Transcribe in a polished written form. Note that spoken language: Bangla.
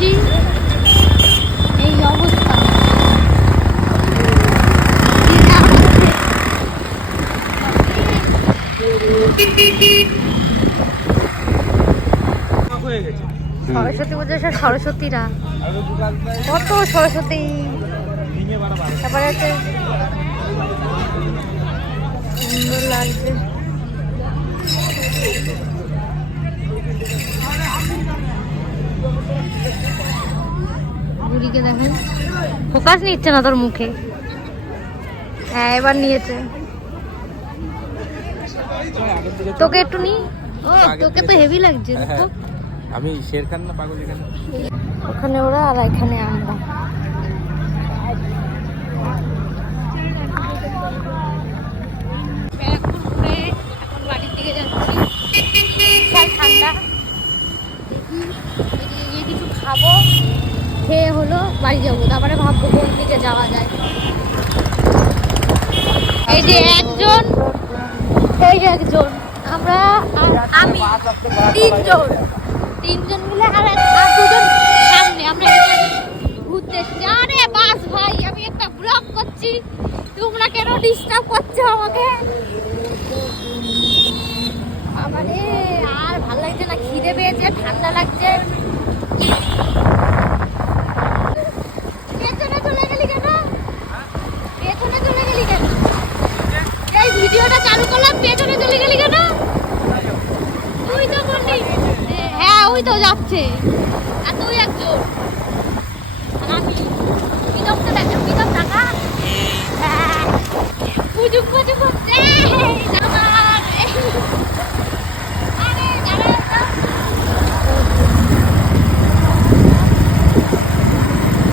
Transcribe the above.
যাচ্ছি, এই অবস্থা। সরস্বতী পুজো, সরস্বতীরা কত সরস্বতী, তারপরে হচ্ছে সুন্দর লাগছে। বুড়িকে দেখেন, ফোকাস নিচ্ছে না তোর মুখে। হ্যাঁ এবার নিয়েছে। তোকে একটু নি, ও তোকে তো হেভি লাগছে তো। আমি শেরখান না পাগল এখানে। ওখানে ওরা আর এখানে আমরা। এখন বাড়ির দিকে যাচ্ছি, ঠান্ডা। দেখি গিয়ে কিছু খাবো, খেয়ে হলো বাড়ি যাবো, তারপরে ভাববো কোন দিকে যাওয়া যায়। এই যে একজন, এই যে একজন, আমরা আর আমি, তিনজন মিলে আর দুজন সামনে। আমরা ঘুরতে এসেছি। আরে বাস ভাই, আমি একটা ব্লগ করছি, তোমরা কেন ডিস্টার্ব করছো আমাকে? আমারে আর ভালো লাগছে না, খিদে পেয়েছে, ঠান্ডা লাগছে। পেছনে চলে গেলি কেন? পেছনে চলে গেলি কেন? এই ভিডিওটা চালু করলাম, পেছনে চলে গেলি কেন? তুই তো বললি হ্যাঁ ওই তো যাচ্ছে, আর তুই একজন, আর আমি পিকআপটা দেখো, পিকআপ টাকা পুজুক পুজুক হচ্ছে।